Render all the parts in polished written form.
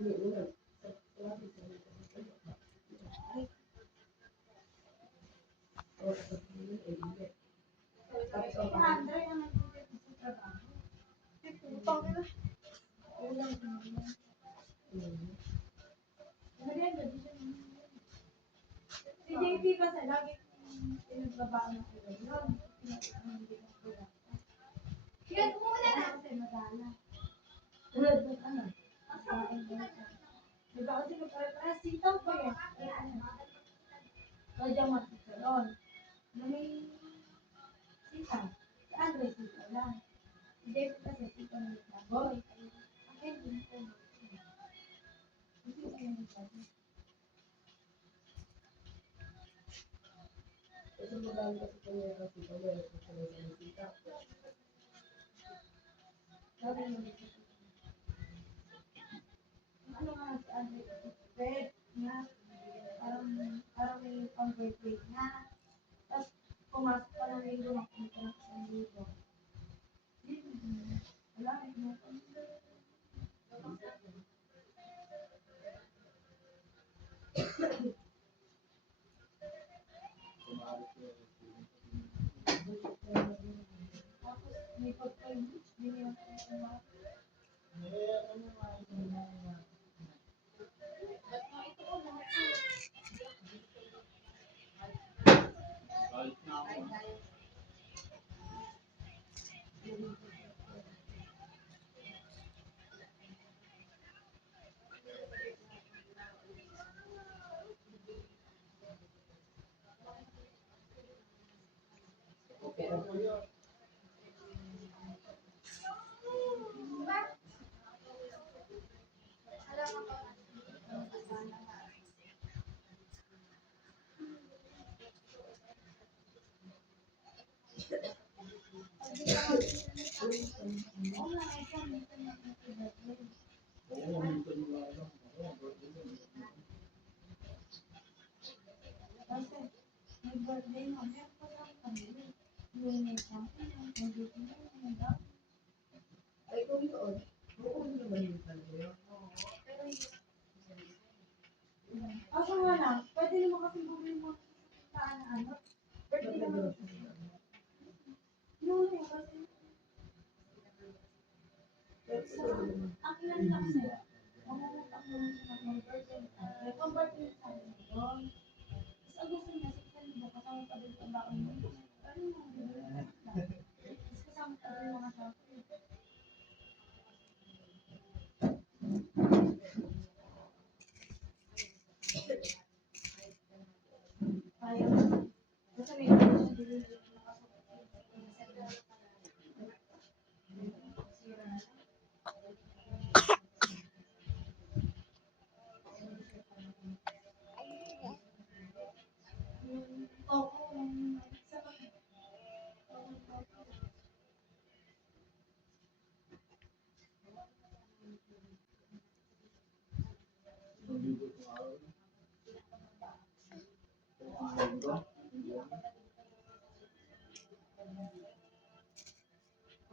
Si JP kasi lagi pinagbabaan ng sila yun. Yan, umuna na! Kasi madala. Tulad ng ano? Diba kasi magpare-pares, sitaw pa yan. Kaya magkakaroon. Na may sitaw. Si Andre sitaw lang. Si JP kasi sitaw ng laboy. Akin, hindi ko. Hindi ko yung sabi. Kasi madami kasi kanya kasi kanya kasi ng sita. Sabi mo dito. Ano nga si Andre? Red nga. Parang may pang-break nga. Tapos pumasok pa ng linggo, makikita na sa linggo. Wala, hindi mo pa. Tapos may pagka-beach, binigyan ko sa mga. May birthday mo, meron pa lang kami. May Ay, kung yun, bukod naman yung talaga. Kaso nga lang, pwede naman kasi bumili mo sa ano. Birthday naman. Yun eh, kasi. Ang ilan lang sa'yo. Mamumutak mo lang siya ng birthday. May pang-birthday sa akin doon. Tapos ang gusto niya, sa kanila, kasama pa din sa baon mo. Ano mo, tapos kasama pa din mga sa akin. Ayaw. Kasi may ito siya dito.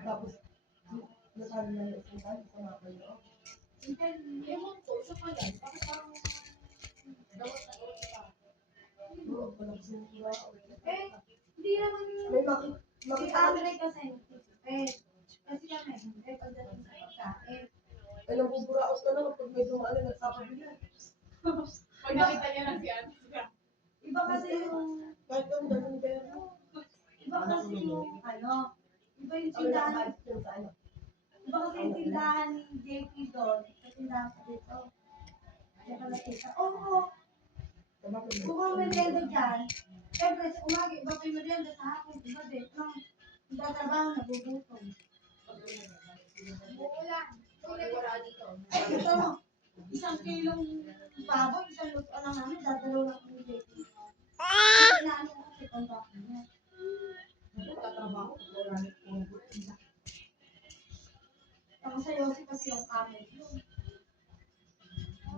Tapos, nasabi na yung isang tayo, sama kayo. Ewan ko, isa pa lang. Bakit parang dawat na dawat pa? Oo, walang sura. Hindi naman yung... May Si Andre kasi, kasi kami, pagdating sa pagkain. Ay, nabuburaot ka na kapag may dumaan na nagpapabili. Pag nakita niya lang si Ate siya. Iba kasi yung... Kahit kung ganun pera. Iba kasi yung, ano, iba yung Ang tindahan. nakabalik yun sa ano. Iba kasi yung tindahan ni JP doon, sa tindahan ko dito. Kaya ka nakita, oo, kung ang merienda dyan, siyempre sa umaga, iba pa yung merienda sa hapon, iba din. Nung nagtatrabaho, nagugutom. Wala. Wala dito. Ay, ito, isang kilong baboy, isang lutuan lang namin, dadalaw lang kami JP. Kasi inaano ko kasi tanda ko niya. Nagtatrabaho, wala na pumupunta. Tapos sa Yossi kasi yung kamay yun.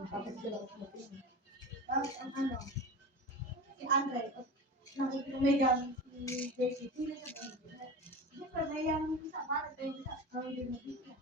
Tapos sila ko sumutin. Tapos ang ano, si Andre, nakikita may gamit si JP, sila siya ba yun? Siyempre, may yung isa, para sa isa, kami din mag-isa.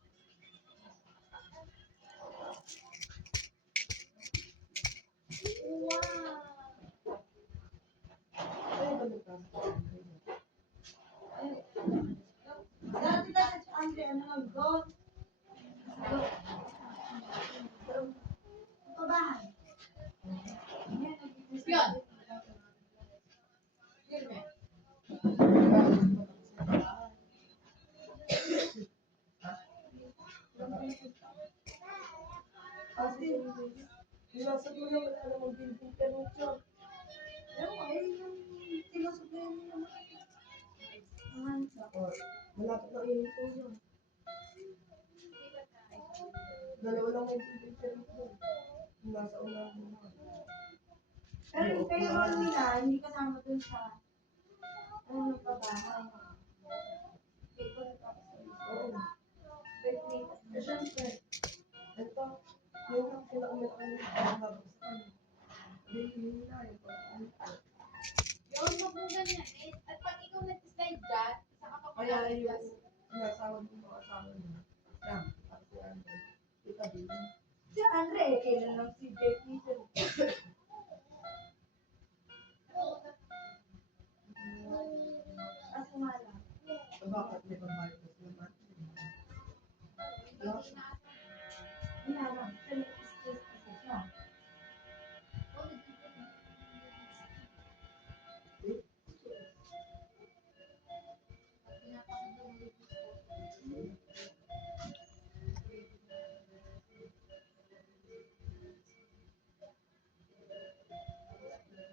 Kasi, sinasag mo naman alam mo building permit yun. Pero ay, yung sinusuplayan niya naman. Ang hansa. O, malapit na ininto yun. Dalawa lang may building permit yun. Yung nasa unang muna. Pero yung payroll nila, hindi kasama dun sa ano nagpabahay. Payroll tapos Oo. birthday. Eh, syempre, ito, yung pinakamalaki ng pagkabag sa kanya. Hindi, yun na, yung pagkabag. Yun, wag mo ganyan eh. At pag ikaw nag-slide dyan, isa ka pa Kaya pala yung sinasawa ng mga asawa niya, yan, at si Andre, kita din. Si Andre, kailan lang si Jake Peter. Kaso nga lang. So, bakit may pambayad na sila man? Wala lang. Self-stress kasi siya.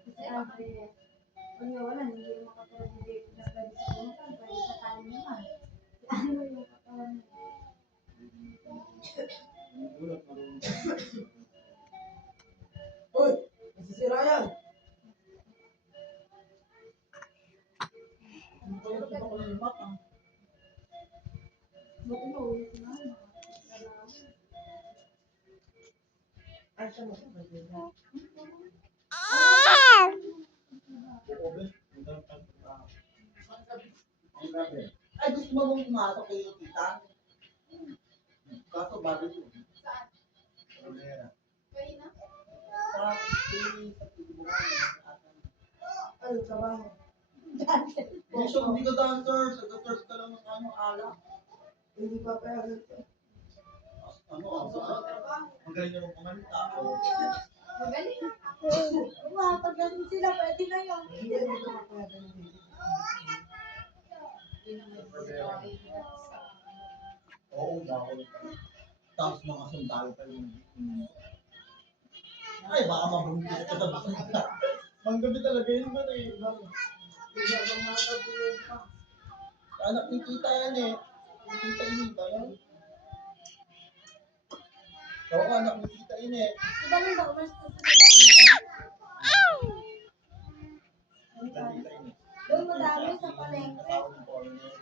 Si Andre, pag nawalan, hindi yung makatulad ni Jake na pwede sa kumakan, pwede sa tali naman. Si Andre yung katawan niya. Uy! Nasisira yan! Hindi ko nakita ko lang yung map, ah. Buti na uwi si Mama. Ay, siya makapagod na. Ay, gusto mo mong pumasok kayo, tita? Kaso bakit yun? Saan? Kayo na? Sa pagbubukan sa atin. Ano, trabaho? Hindi siya, hindi ka dancer. Nag-serve ka lang ng ano, alak. Hindi pa payagan siya. Ano, magaling naman kumanta. Magaling. Pag ganun sila, pwede na yun. Hindi pa papayagan ng baby. Oo, bawal. Tapos mga sundalo pa yung... Ay, baka mabuntis ka sa basura. Manggabi talaga yun ba eh. Hindi ako makakabulog pa. Anak ni tita yan eh. Tita ini ba yan? Oo, anak ni tita ini eh. Diba nung ba, umas ko sa dami? Tita ini. Doon madami sa palengke. Tawag ng foreigner.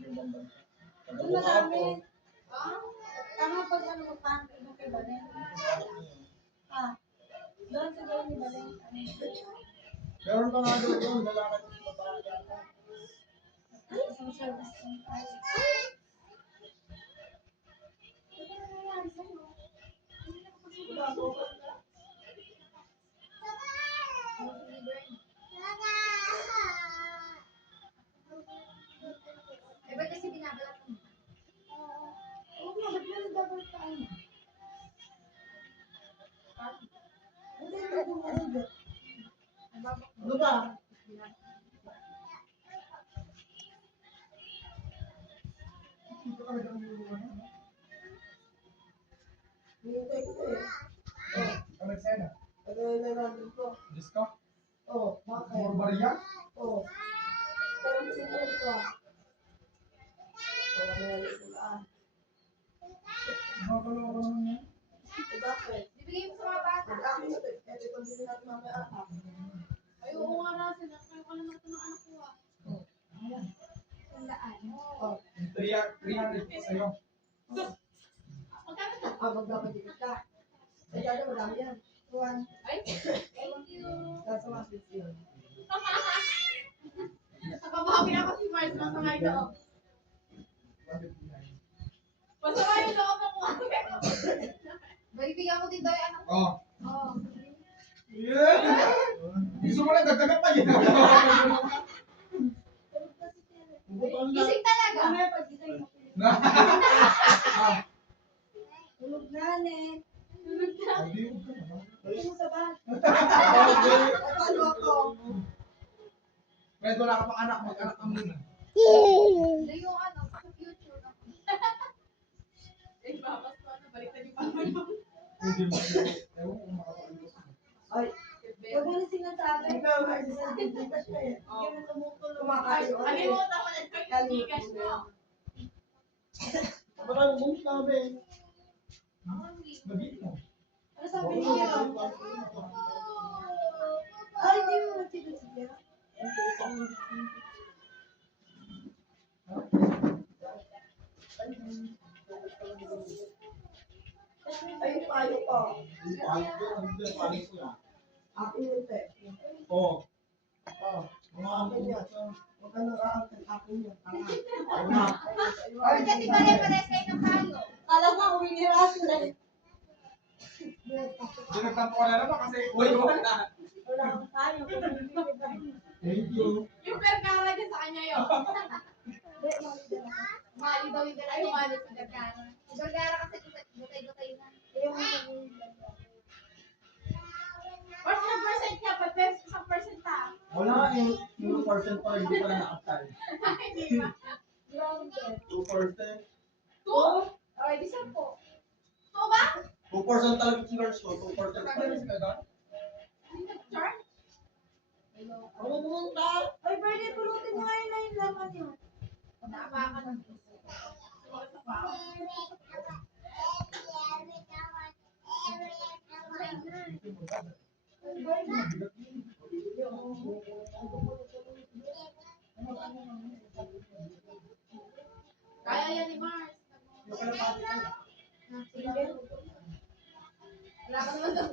Yung bambang. Doon madami. Ah? Tama pag ano magpapit mo kay Balen. Ah, doon sa gawin ni Balen. Meron pa nga doon yun, lalakad sa babae yata. Isang service ng tayo. Ito na nangyari sa'yo. Wala ako. Eh, ba't kasi binabalat mo? Oo nga, ba't meron double time? Hindi, hindi mo hindi. Ano ba? Dito ka nag-aamulo na. Hintay ko eh. Ano eksena? Nag-aamulo ko. Disco? Oo, bakit? Maria? Oo. Pero pinakalan ko ah. Oo, nalalit ko ah. Nakakalawa ko naman yan. Eh, bakit? Bibigay mo sa mga bata. Mag-akin na ito. Eh, ito din natin mamaya ah. Ay, oo nga na. Sinakay ko naman ito ng anak ko ah. Tandaan. Oo. 300 sa'yo. Magkano to? Ah, magkakadikit ka. Eh, dada madami yan. Tuwan. Ay, thank you. Nasa masis yun. Nakabawi ako si Mars. Masama yung loob. Masama yung loob ng mukha ko. Bibigyan ko din daw yung anak ko. Oh. Oo. Yeah! Gusto mo lang dagdagan pa yun. Gising talaga. Mamaya pag gising mo. Tulog na, ne. Tulog na. Ito mo sa bag. Ano ako? Kahit wala ka pang anak, mag-anak ka muna. Hindi yung ano, sa future. Eh, babas ko ano, baliktad yung pamalo. Pwede mo. Ewan ko kung makakaulit. Ay, Huwag mo na sinasabi. ikaw nga sa dito siya eh. Hindi ka na tumutulong. Kumakain ko. Kalimutan mo na ito yung Gcash mo. Maraming bumit namin. Mabit mo. Ano sabi niya? Ay, hindi mo nagsigasigya. Ay, yung payo ko. Yung pahit ko, ano din, pahit ko yan. Akin yun, te. Oo. Oh, Mga akin yan. Huwag ka nang akin. Akin yun. Ako na. Or kasi pare-pares kayo ng payo. Kala nga, uwi ni Russell eh. Hindi nagtampo ka na naman kasi wala na. Wala akong tayo. Thank you. Yung perkara niya sa kanya yun. Mali daw yung ay mali sa perkara. Yung perkara kasi gutay-gutay na. Or ilang percent niya? Pag isang percent ta. Wala eh. 2% pa rin, hindi pa na nakasal. Hindi ba? 2%. Two? Okay, di saan po? Two ba? 2% talaga si Lars ko. 2% pa rin. Hindi nag-charge? Ano naman ka? Ay, pwede pulutin mo ngayon na yung laman yun. Napakan. Kaya yan ni Mars. Wala ka naman daw.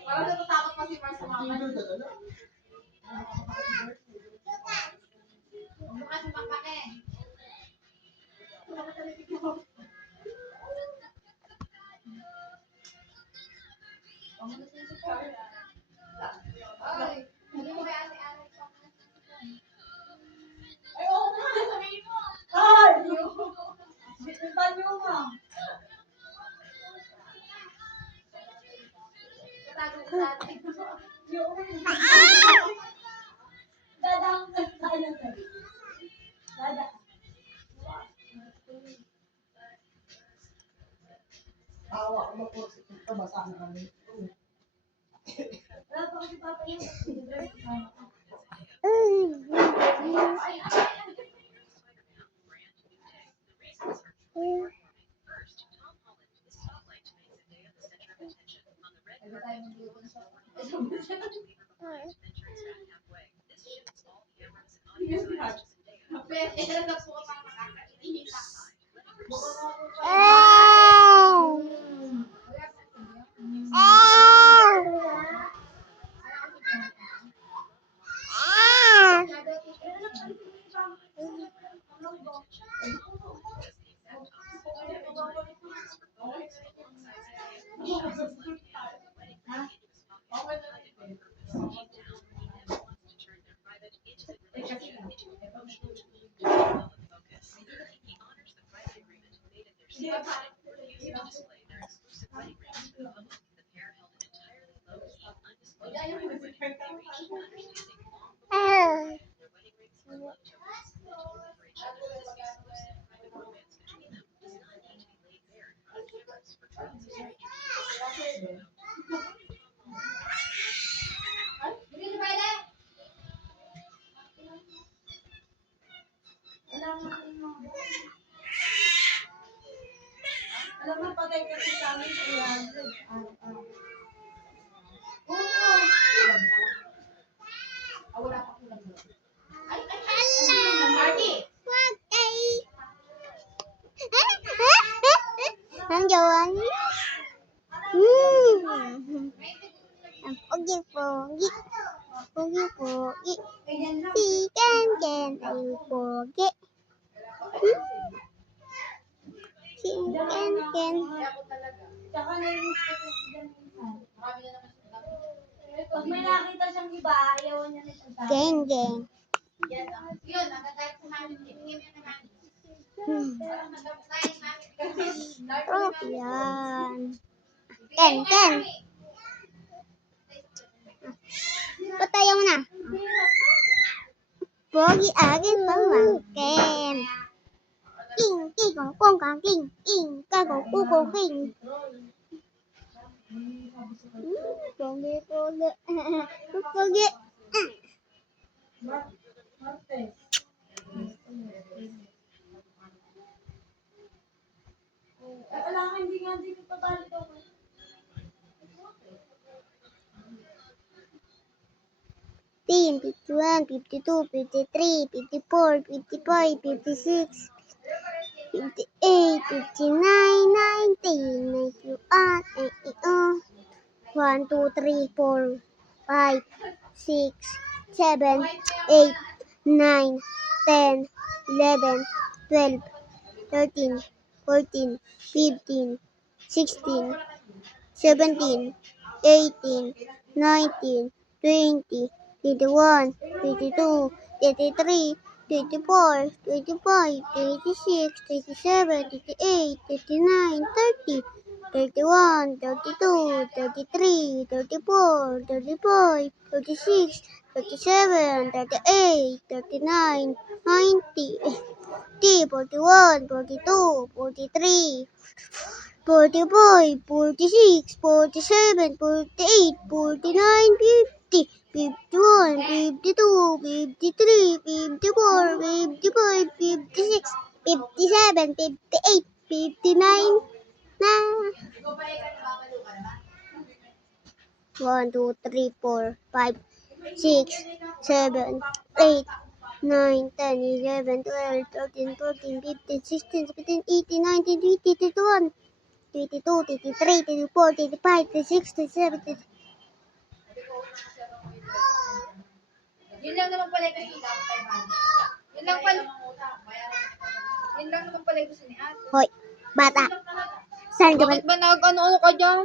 Parang natatakot pa si Mars sa mama. Single ka na. Huwag mo kasi pakpake. Ay, hindi mo kay ate-ate pa. Ay, oo nga, sabihin mo. Ay! Bitan nyo nga. Katago ko sa atin. Yung dadang tayo na. Dada. Tawa ko po. Ito, basa na kami. Wala pa kasi papa yung Ano tayo mag-iwan sa Pwede na po pang makakainita. Hindi pwede. alam mo, patay kasi sa amin sa 300. Wala pa kulang doon. Marty! Ang jawan. Ang pogi-pogi. Pogi-pogi. Ganyan lang. Si Ken ay pogi. Si Ken. Kaya ako talaga. Tsaka nainis ko sa siya minsan. Marami na naman siya dami. Pag may nakita siyang iba, ayaw niya na siya. Geng. Yan lang. Yun, nagkatayap sa namin. Hindi mo na namin. Parang nagkatayap namin. Prop yan. Ken. Patayaw na. Pogi agin pamangkin. King, kong, king, kagong, king. Pogi, pogi. Pogi. Martes. Wala nga, hindi nga, hindi ko patali daw. 51, 52, 53, 54, 55, 56, 58, 59, 90, 91, 92, 1, 2, 3, 4, 5, 6, 7, 8, 9, 10, 11, 12, 13, 14, 15, 16, 17, 18, 19, 20, 21, 22, 23, 24, 25, 26, 27, 28, 29, 30, 31, 32, 33, 34, 35, 36, 37, 38, 39, 90, 41, 42, 43, 45, 46, 47, 48, 49, 50, 51, 52, 53, 54, 55, 56, 57, 58, 59, na. Ikaw pa ikat, babalo ka naman. 1, 2, 3, 4, 5, 6, 7, 8, 9, 10, 11, 12, 13, 14, 15, 16, 17, 18, 19, 20, 21, 22, 23, 24, 25, 26, 27, 28. Yun lang naman pala yung gusto. Yun lang pala. Yun lang naman pala yung gusto ni ate. Hoy, bata. Saan ka ba? Bakit ba nag-ano-ano ka dyan?